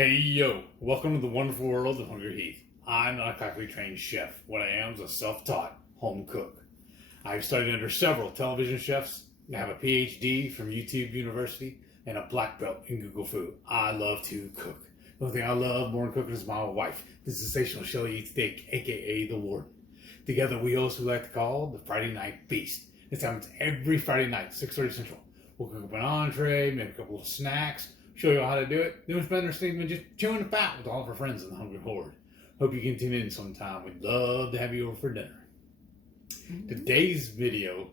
Hey yo, welcome to the wonderful world of HungryHeath. I'm not a classically trained chef. What I am is a self-taught home cook. I've studied under several television chefs, I have a PhD from YouTube University, and a black belt in Google Food. I love to cook. The only thing I love more than cooking is my wife, the sensational Shelly Eats Steak, aka the Warden. Together we host what we like to call the Friday Night Feast. This happens every Friday night, 6:30 Central. We'll cook up an entree, maybe a couple of snacks, show you how to do it. Then we spend our evening just chewing the fat with all of our friends in the HungryHorde. Hope you can tune in sometime. We'd love to have you over for dinner. Today's video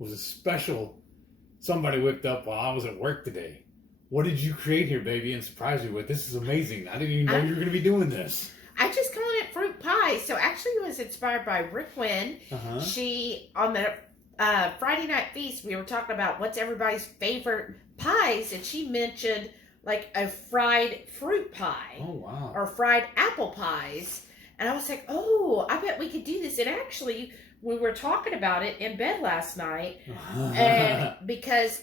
was a special somebody whipped up while I was at work today. What did you create here, baby, and surprise me with? This is amazing. I didn't even know you were going to be doing this. I just called it fruit pie. So actually it was inspired by Rick Wynn. She, on the Friday Night Feast, we were talking about what's everybody's favorite pies, and she mentioned like a fried fruit pie. Oh, wow. Or fried apple pies. And I was like, oh, I bet we could do this. And actually, we were talking about it in bed last night. And because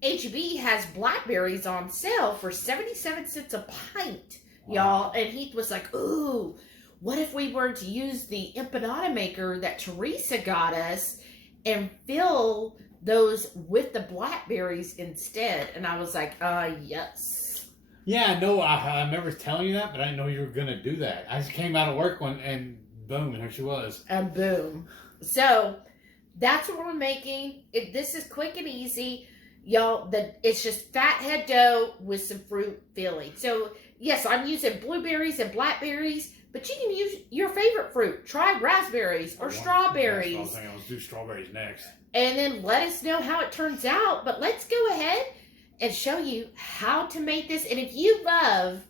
HEB has blackberries on sale for 77 cents a pint, y'all. And Heath was like, ooh, what if we were to use the empanada maker that Teresa got us and fill those with the blackberries instead? And I was like, yes. Yeah, no, I remember telling you that, but I didn't know you were going to do that. I just came out of work one and boom, and here she was. And boom. So that's what we're making. This is quick and easy. Y'all, it's just fathead dough with some fruit filling. So yes, I'm using blueberries and blackberries, but you can use your favorite fruit. Try raspberries or strawberries. I was thinking I was do strawberries next. And then let us know how it turns out. But let's go ahead and show you how to make this. And if you love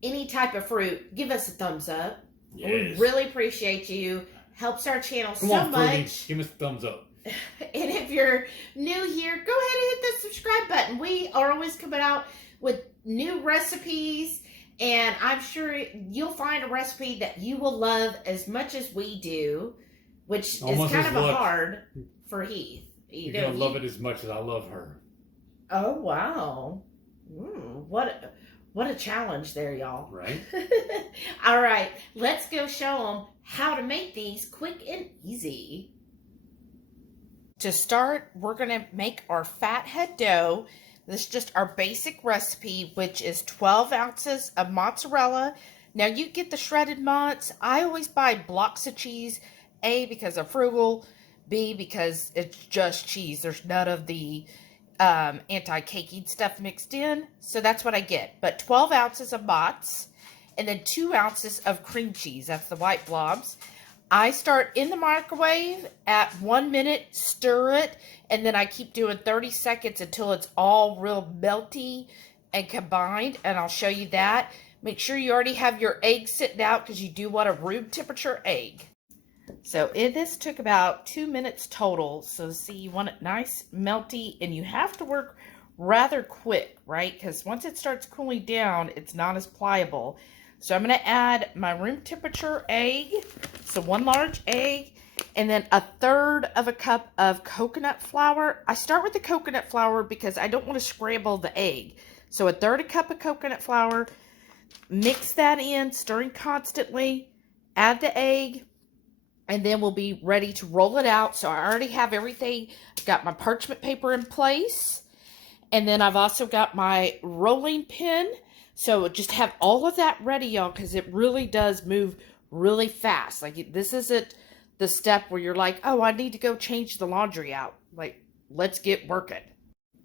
any type of fruit, give us a thumbs up. Yes. We really appreciate you. Helps our channel Come so on, Fruity. much. Give us a thumbs up. And if you're new here, go ahead and hit the subscribe button. We are always coming out with new recipes, and I'm sure you'll find a recipe that you will love as much as we do, which Almost is kind of as hard for Heath. You're going to love it as much as I love her. Oh, wow. What a challenge there, y'all. Right? All right, let's go show them how to make these quick and easy. To start, we're going to make our fathead dough. This is just our basic recipe, which is 12 ounces of mozzarella. Now, you get the shredded mozz. I always buy blocks of cheese, A, because I'm frugal, B, because it's just cheese. There's none of the anti-caking stuff mixed in, so that's what I get. But 12 ounces of mozz, and then 2 ounces of cream cheese. That's the white blobs. I start in the microwave at 1 minute, stir it, and then I keep doing 30 seconds until it's all real melty and combined, and I'll show you that. Make sure you already have your egg sitting out because you do want a room temperature egg. So this took about 2 minutes total. So see, you want it nice, melty, and you have to work rather quick, right? Because once it starts cooling down, it's not as pliable. So I'm going to add my room temperature egg, so 1 large egg, and then 1/3 of a cup of coconut flour. I start with the coconut flour because I don't want to scramble the egg. So 1/3 a cup of coconut flour, mix that in, stirring constantly, add the egg, and then we'll be ready to roll it out. So I already have everything. I've got my parchment paper in place, and then I've also got my rolling pin. So just have all of that ready, y'all, because it really does move really fast. Like, this isn't the step where you're like, oh, I need to go change the laundry out. Like, let's get working.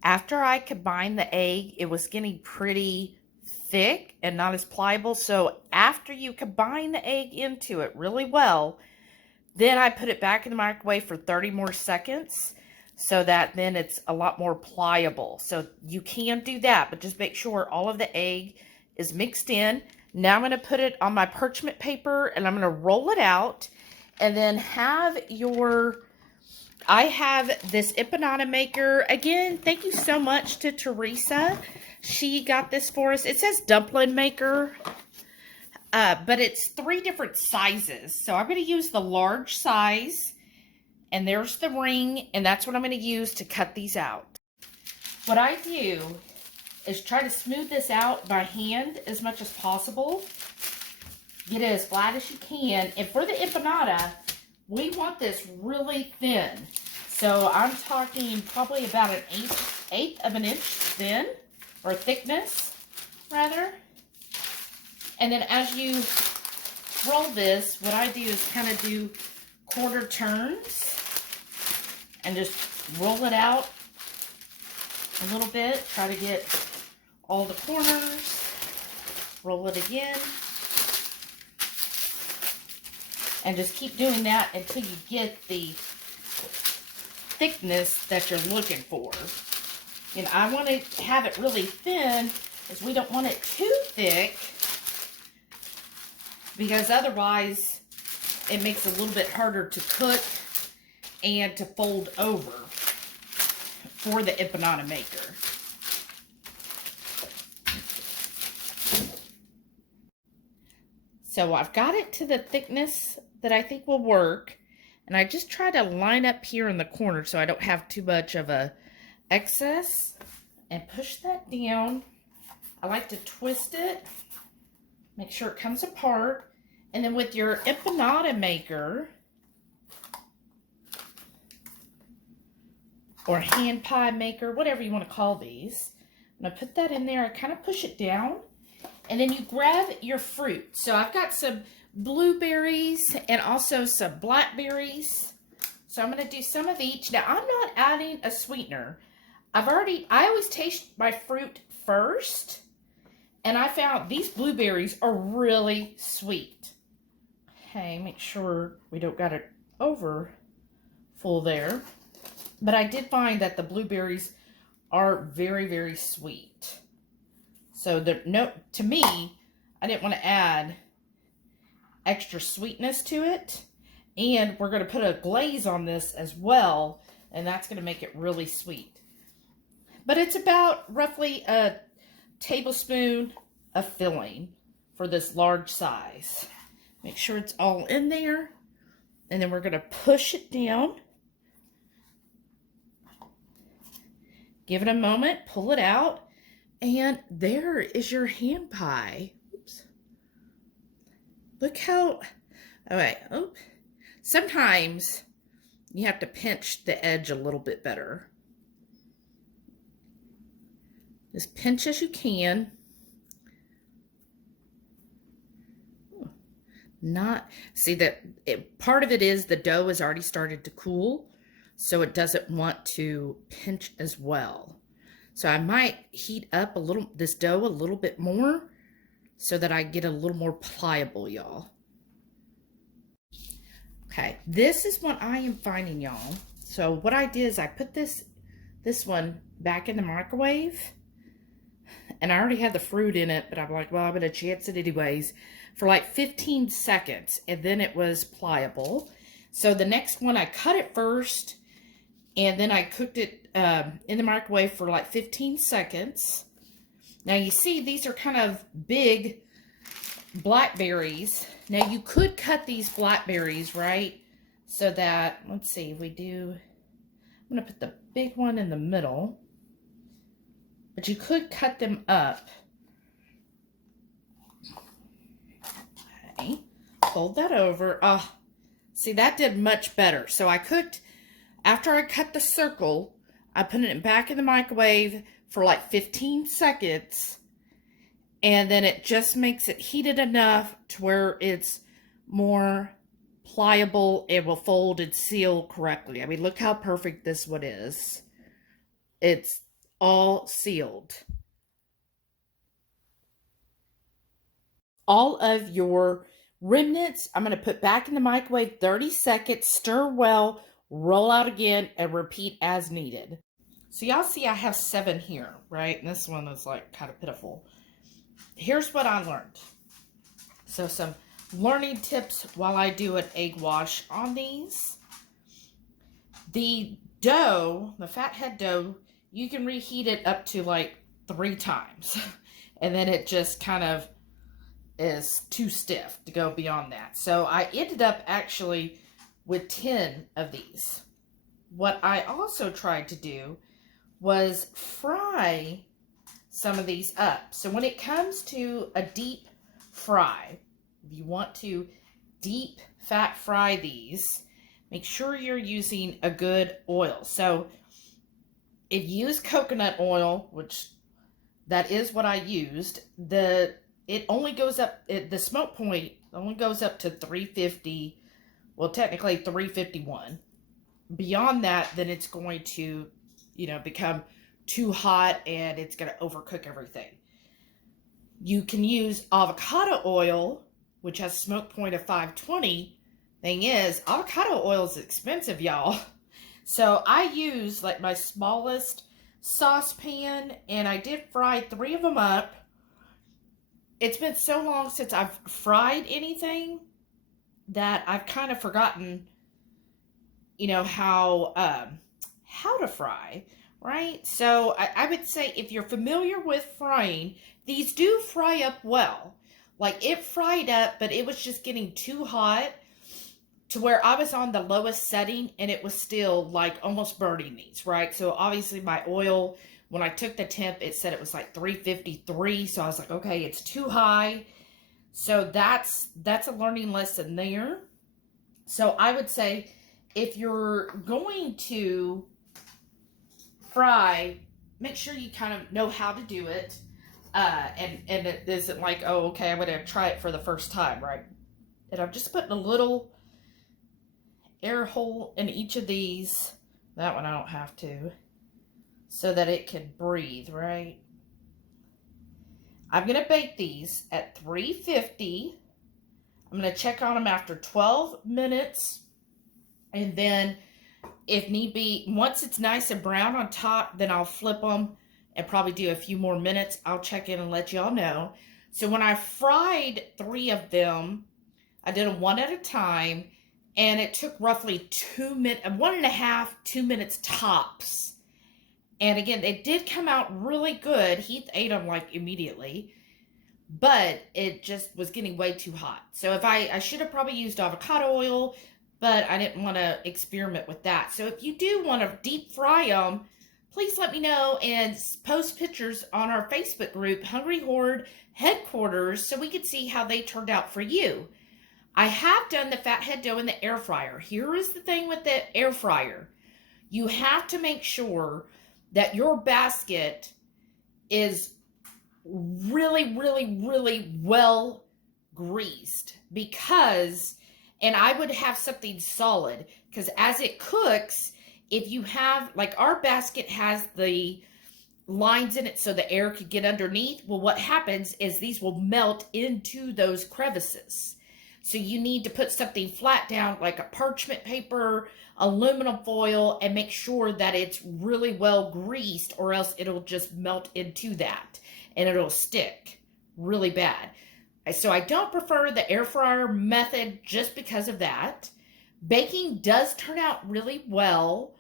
After I combined the egg, it was getting pretty thick and not as pliable. So after you combine the egg into it really well, then I put it back in the microwave for 30 more seconds. So that then it's a lot more pliable. So you can do that, but just make sure all of the egg is mixed in. Now I'm going to put it on my parchment paper, and I'm going to roll it out. And then I have this empanada maker. Again, thank you so much to Teresa. She got this for us. It says dumpling maker, but it's 3 different sizes. So I'm going to use the large size. And there's the ring, and that's what I'm going to use to cut these out. What I do is try to smooth this out by hand as much as possible. Get it as flat as you can. And for the empanada, we want this really thin. So I'm talking probably about an eighth of an inch thin, or thickness, rather. And then as you roll this, what I do is kind of do quarter turns and just roll it out a little bit. Try to get all the corners. Roll it again. And just keep doing that until you get the thickness that you're looking for. And I want to have it really thin, as we don't want it too thick, because otherwise it makes it a little bit harder to cook and to fold over for the empanada maker. So I've got it to the thickness that I think will work. And I just try to line up here in the corner so I don't have too much of a excess. And push that down. I like to twist it. Make sure it comes apart. And then with your empanada maker, or hand pie maker, whatever you want to call these, I'm going to put that in there. I kind of push it down. And then you grab your fruit. So I've got some blueberries and also some blackberries. So I'm going to do some of each. Now, I'm not adding a sweetener. I always taste my fruit first. And I found these blueberries are really sweet. Okay, make sure we don't got it over full there. But I did find that the blueberries are very, very sweet. So to me, I didn't want to add extra sweetness to it. And we're going to put a glaze on this as well. And that's going to make it really sweet. But it's about roughly a tablespoon of filling for this large size. Make sure it's all in there. And then we're going to push it down. Give it a moment. Pull it out. And there is your hand pie. Oops. Look how, all right, oh, sometimes you have to pinch the edge a little bit better. Just pinch as you can. See that part of it is the dough has already started to cool, so it doesn't want to pinch as well. So I might heat up this dough a little bit more so that I get a little more pliable, y'all. Okay, this is what I am finding, y'all. So what I did is I put this one back in the microwave, and I already had the fruit in it, but I'm like, well, I'm gonna chance it anyways, for like 15 seconds, and then it was pliable. So the next one, I cut it first, and then I cooked it in the microwave for like 15 seconds. Now you see these are kind of big blackberries. Now you could cut these blackberries, right? So that, let's see, I'm going to put the big one in the middle. But you could cut them up. Okay, fold that over. Oh, see, that did much better. So I cooked, after I cut the circle, I put it back in the microwave for like 15 seconds. And then it just makes it heated enough to where it's more pliable. It will fold and seal correctly. I mean, look how perfect this one is. It's all sealed. All of your remnants, I'm going to put back in the microwave 30 seconds, stir well, roll out again, and repeat as needed. So y'all see I have 7 here, right? And this one is like kind of pitiful. Here's what I learned. So some learning tips while I do an egg wash on these. The dough, the fathead dough, you can reheat it up to like 3 times. And then it just kind of is too stiff to go beyond that. So I ended up actually with 10 of these. What I also tried to do was fry some of these up. So when it comes to a deep fry, if you want to deep fat fry these, make sure you're using a good oil. So if you use coconut oil, which that is what I used, it only goes up, the smoke point only goes up to 350, well, technically 351. Beyond that, then it's going to, become too hot and it's going to overcook everything. You can use avocado oil, which has a smoke point of 520. Thing is, avocado oil is expensive, y'all. So I use like my smallest saucepan, and I did fry 3 of them up. It's been so long since I've fried anything that I've kind of forgotten, how to fry, right? So I would say if you're familiar with frying, these do fry up well. Like it fried up, but it was just getting too hot to where I was on the lowest setting and it was still like almost burning these, right? So obviously my oil, when I took the temp, it said it was like 353. So I was like, okay, it's too high. So that's a learning lesson there. So I would say if you're going to fry, make sure you kind of know how to do it. And it isn't like, oh, okay, I'm going to try it for the first time, right? And I'm just putting a little air hole in each of these. That one I don't have to. So that it can breathe, right? I'm going to bake these at 350. I'm going to check on them after 12 minutes. And then, if need be, once it's nice and brown on top, then I'll flip them and probably do a few more minutes. I'll check in and let y'all know. So when I fried 3 of them, I did them one at a time. And it took roughly 2 minutes, 1.5, 2 minutes tops. And again, they did come out really good. Heath ate them like immediately. But it just was getting way too hot. So if I should have probably used avocado oil, but I didn't want to experiment with that. So if you do want to deep fry them, please let me know and post pictures on our Facebook group, HungryHorde Headquarters, so we can see how they turned out for you. I have done the fathead dough in the air fryer. Here is the thing with the air fryer. You have to make sure that your basket is really, really, really well greased, because, and I would have something solid, because as it cooks, if you have, like our basket has the lines in it so the air could get underneath, well, what happens is these will melt into those crevices. So you need to put something flat down, like a parchment paper, aluminum foil, and make sure that it's really well greased, or else it'll just melt into that and it'll stick really bad. So I don't prefer the air fryer method just because of that. Baking does turn out really well,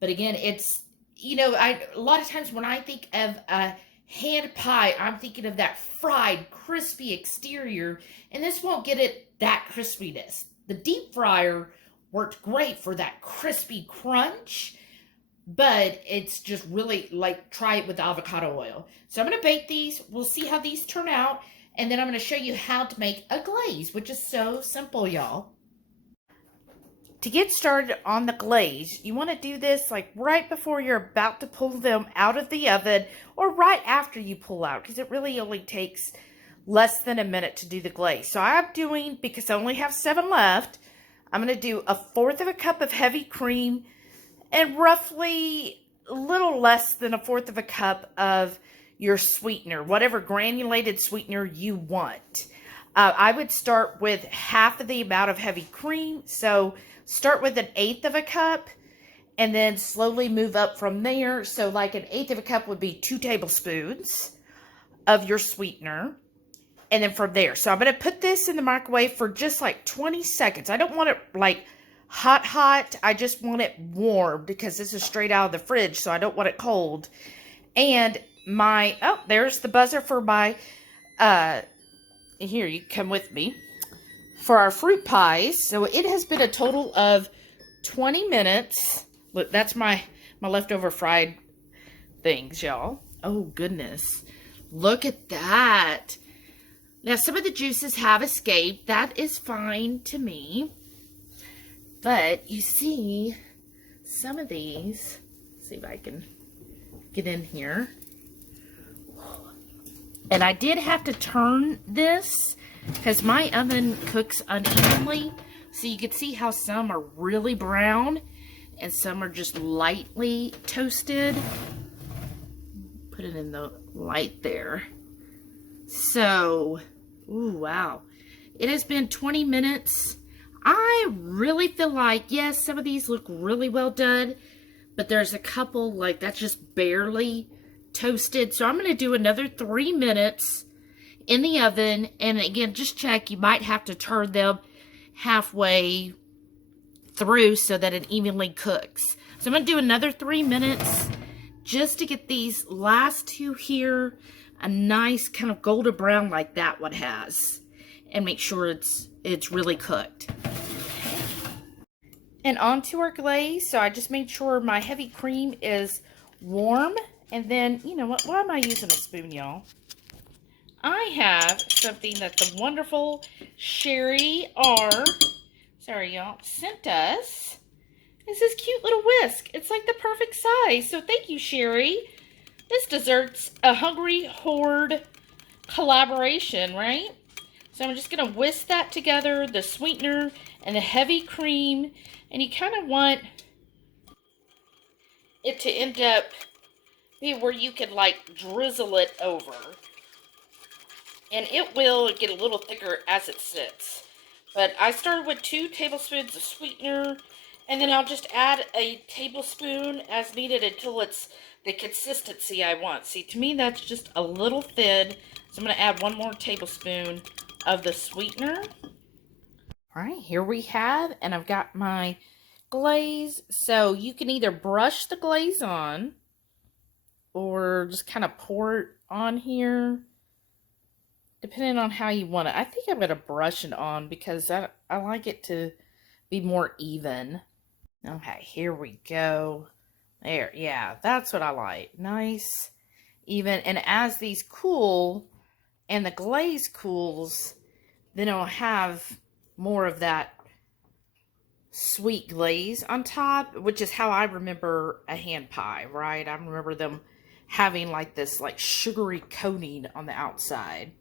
but again, it's, a lot of times when I think of a hand pie, I'm thinking of that fried, crispy exterior, and this won't get it that crispiness. The deep fryer worked great for that crispy crunch, but it's just really like, try it with avocado oil. So I'm going to bake these. We'll see how these turn out, and then I'm going to show you how to make a glaze, which is so simple, y'all. To get started on the glaze, you want to do this like right before you're about to pull them out of the oven, or right after you pull out, because it really only takes less than a minute to do the glaze. So I'm doing, because I only have 7 left, I'm going to do 1/4 cup of heavy cream and roughly a little less than 1/4 cup of your sweetener, whatever granulated sweetener you want. I would start with half of the amount of heavy cream. So start with 1/8 cup and then slowly move up from there. So like 1/8 cup would be 2 tablespoons of your sweetener. And then from there, so I'm going to put this in the microwave for just like 20 seconds. I don't want it like hot. I just want it warm, because this is straight out of the fridge, so I don't want it cold. And there's the buzzer for my, here, you come with me, for our fruit pies. So it has been a total of 20 minutes. Look, that's my leftover fried things, y'all. Oh, goodness. Look at that. Now, some of the juices have escaped. That is fine to me. But you see, some of these, let's see if I can get in here. And I did have to turn this because my oven cooks unevenly. So you can see how some are really brown and some are just lightly toasted. Put it in the light there. So, ooh, wow. It has been 20 minutes. I really feel like, yes, some of these look really well done, but there's a couple, like, that's just barely toasted. So I'm going to do another 3 minutes in the oven. And again, just check. You might have to turn them halfway through so that it evenly cooks. So I'm going to do another 3 minutes just to get these last two here a nice kind of golden brown like that one has, and make sure it's really cooked. And onto our glaze. So I just made sure my heavy cream is warm. And then, you know what? Why am I using a spoon, y'all? I have something that the wonderful Sherry sorry, y'all, sent us. It's this cute little whisk. It's like the perfect size. So thank you, Sherry. This dessert's a HungryHorde collaboration, right? So I'm just going to whisk that together, the sweetener and the heavy cream. And you kind of want it to end up be where you can like drizzle it over. And it will get a little thicker as it sits. But I started with 2 tablespoons of sweetener. And then I'll just add a tablespoon as needed until it's the consistency I want. See, to me, that's just a little thin. So I'm going to add 1 more tablespoon of the sweetener. All right, here we have, and I've got my glaze. So you can either brush the glaze on or just kind of pour it on here, depending on how you want it. I think I'm going to brush it on because I like it to be more even. Okay, here we go. There, yeah, that's what I like. Nice, even. And as these cool and the glaze cools, then it'll have more of that sweet glaze on top, which is how I remember a hand pie, right? I remember them having like this like sugary coating on the outside.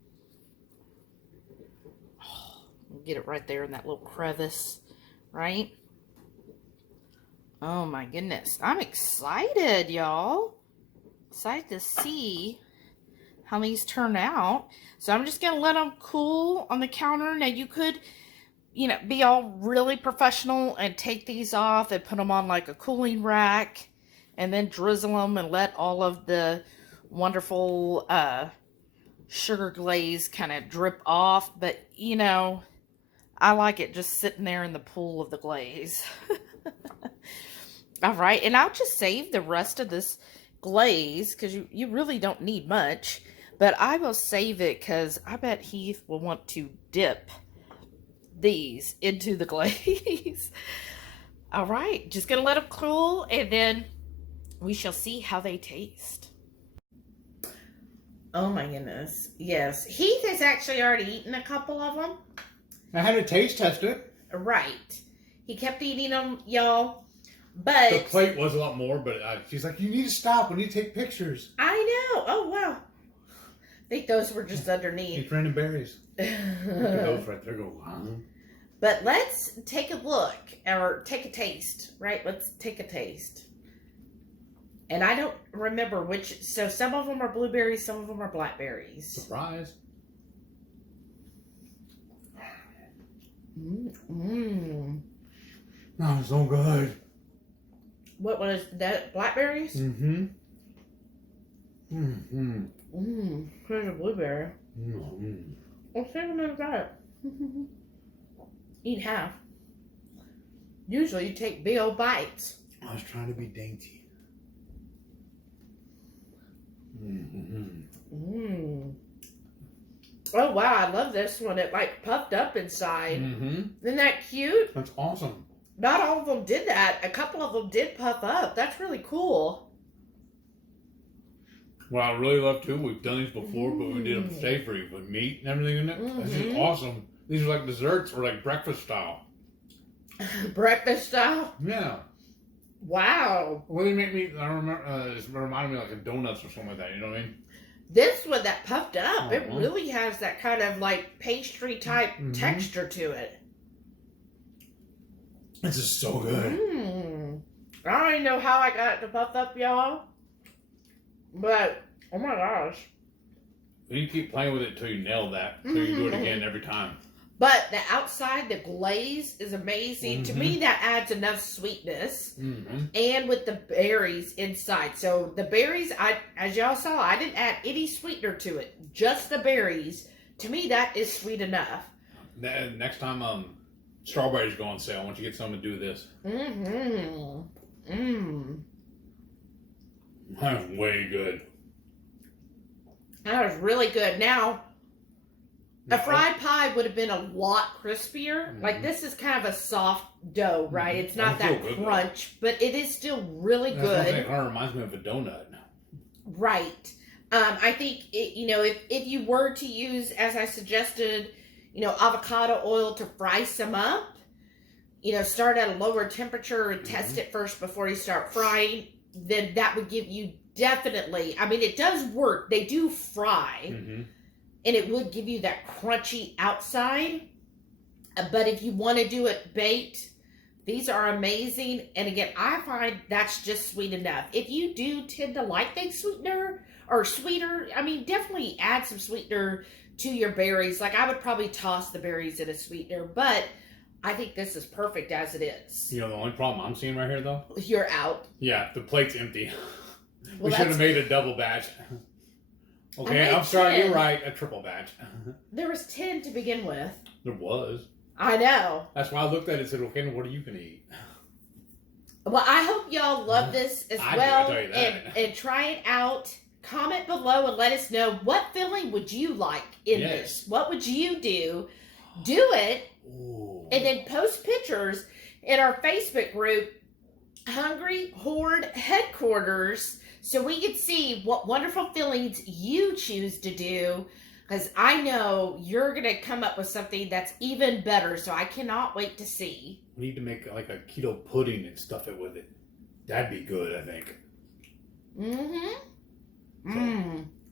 Oh, get it right there in that little crevice, right? Oh my goodness. I'm excited, y'all. Excited to see how these turn out. So I'm just going to let them cool on the counter. Now you could, you know, be all really professional and take these off and put them on like a cooling rack and then drizzle them and let all of the wonderful sugar glaze kind of drip off. But, you know, I like it just sitting there in the pool of the glaze. All right, and I'll just save the rest of this glaze because you really don't need much. But I will save it because I bet Heath will want to dip these into the glaze. All right, just going to let them cool, and then we shall see how they taste. Oh my goodness. Yes, Heath has actually already eaten a couple of them. I had to taste test it. Right. He kept eating them, y'all. But the plate was a lot more, but she's like, you need to stop. We need to take pictures. I know. Oh, wow. I think those were just underneath. Keep random berries. Look at those right there. Go, wow. But let's take a look, or take a taste, right? Let's take a taste. And I don't remember which. So some of them are blueberries, some of them are blackberries. Surprise. Oh, so good. What was that? Blackberries? Mm-hmm. Mm-hmm. Here's a blueberry. Mm-hmm. Let's take another bite. Eat half. Usually you take big old bites. I was trying to be dainty. Mm-hmm. Oh, wow. I love this one. It like puffed up inside. Mm-hmm. Isn't that cute? That's awesome. Not all of them did that. A couple of them did puff up. That's really cool. What I really love too, we've done these before, but we did them savory with meat and everything in it. This is awesome. These are like desserts or like breakfast style. Breakfast style? Yeah. Wow. Well, they make me, I remember, it reminded me like of donuts or something like that, you know what I mean? This one that puffed up, it really has that kind of like pastry type texture to it. This is so good. I don't even know how I got it to puff up, y'all. But, oh my gosh. You keep playing with it until you nail that. So you do it again every time. But the outside, the glaze is amazing. To me, that adds enough sweetness. And with the berries inside. So the berries, as y'all saw, I didn't add any sweetener to it. Just the berries. To me, that is sweet enough. Next time strawberries go on sale, I want you to get some and do this. That's way good. That was really good. Now, a fried pie would have been a lot crispier. Like, this is kind of a soft dough, right? It's not that crunch, but it is still really good. It kind of reminds me of a donut. Right. I think, if you were to use, as I suggested, avocado oil to fry some up, start at a lower temperature and test it first before you start frying, then that would give you definitely, I mean, it does work. They do fry, and it would give you that crunchy outside. But if you want to do it baked, these are amazing. And again, I find that's just sweet enough. If you do tend to like things sweeter, I mean, definitely add some sweetener to your berries. Like, I would probably toss the berries in a sweetener, but I think this is perfect as it is. The only problem I'm seeing right here, though? You're out. Yeah, the plate's empty. Well, we should have made a double batch. Okay, I'm sorry, 10. You're right, a triple batch. There was 10 to begin with. There was. I know. That's why I looked at it and said, okay, what are you going to eat? Well, I hope y'all love this as well. And try it out. Comment below and let us know what filling would you like in this. What would you do? Do it. Ooh. And then post pictures in our Facebook group, HungryHorde Headquarters, so we can see what wonderful fillings you choose to do. Because I know you're going to come up with something that's even better. So I cannot wait to see. We need to make like a keto pudding and stuff it with it. That'd be good, I think.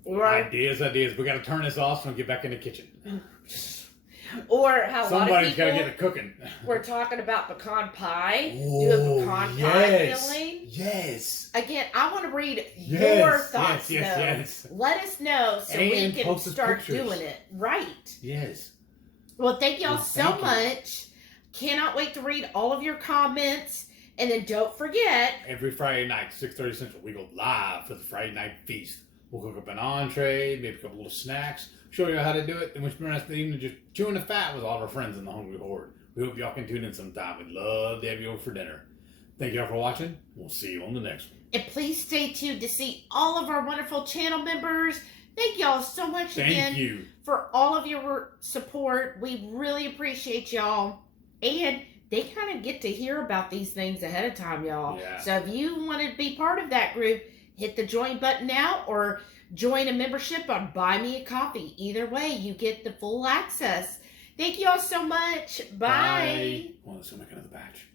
Ideas. We got to turn this off and get back in the kitchen. Or how somebody's got to get it cooking. We're talking about pecan pie. Do a pecan pie filling. Yes. Again, I want to read your thoughts. Yes. Let us know so we can start doing it. Right. Yes. Well, thank y'all so much. Cannot wait to read all of your comments. And then don't forget, every Friday night, 6:30 Central, we go live for the Friday night feast. We'll cook up an entree, maybe a couple little snacks, show you how to do it, and we spend the rest of the evening just chewing the fat with all of our friends in the Hungry Horde. We hope y'all can tune in sometime. We'd love to have you over for dinner. Thank y'all for watching. We'll see you on the next one. And please stay tuned to see all of our wonderful channel members. Thank y'all so much again for all of your support. We really appreciate y'all. And they kind of get to hear about these things ahead of time, y'all. Yeah. So if you want to be part of that group, hit the join button now or join a membership on Buy Me a Coffee. Either way, you get the full access. Thank you all so much. Bye. Well, let's go make another batch.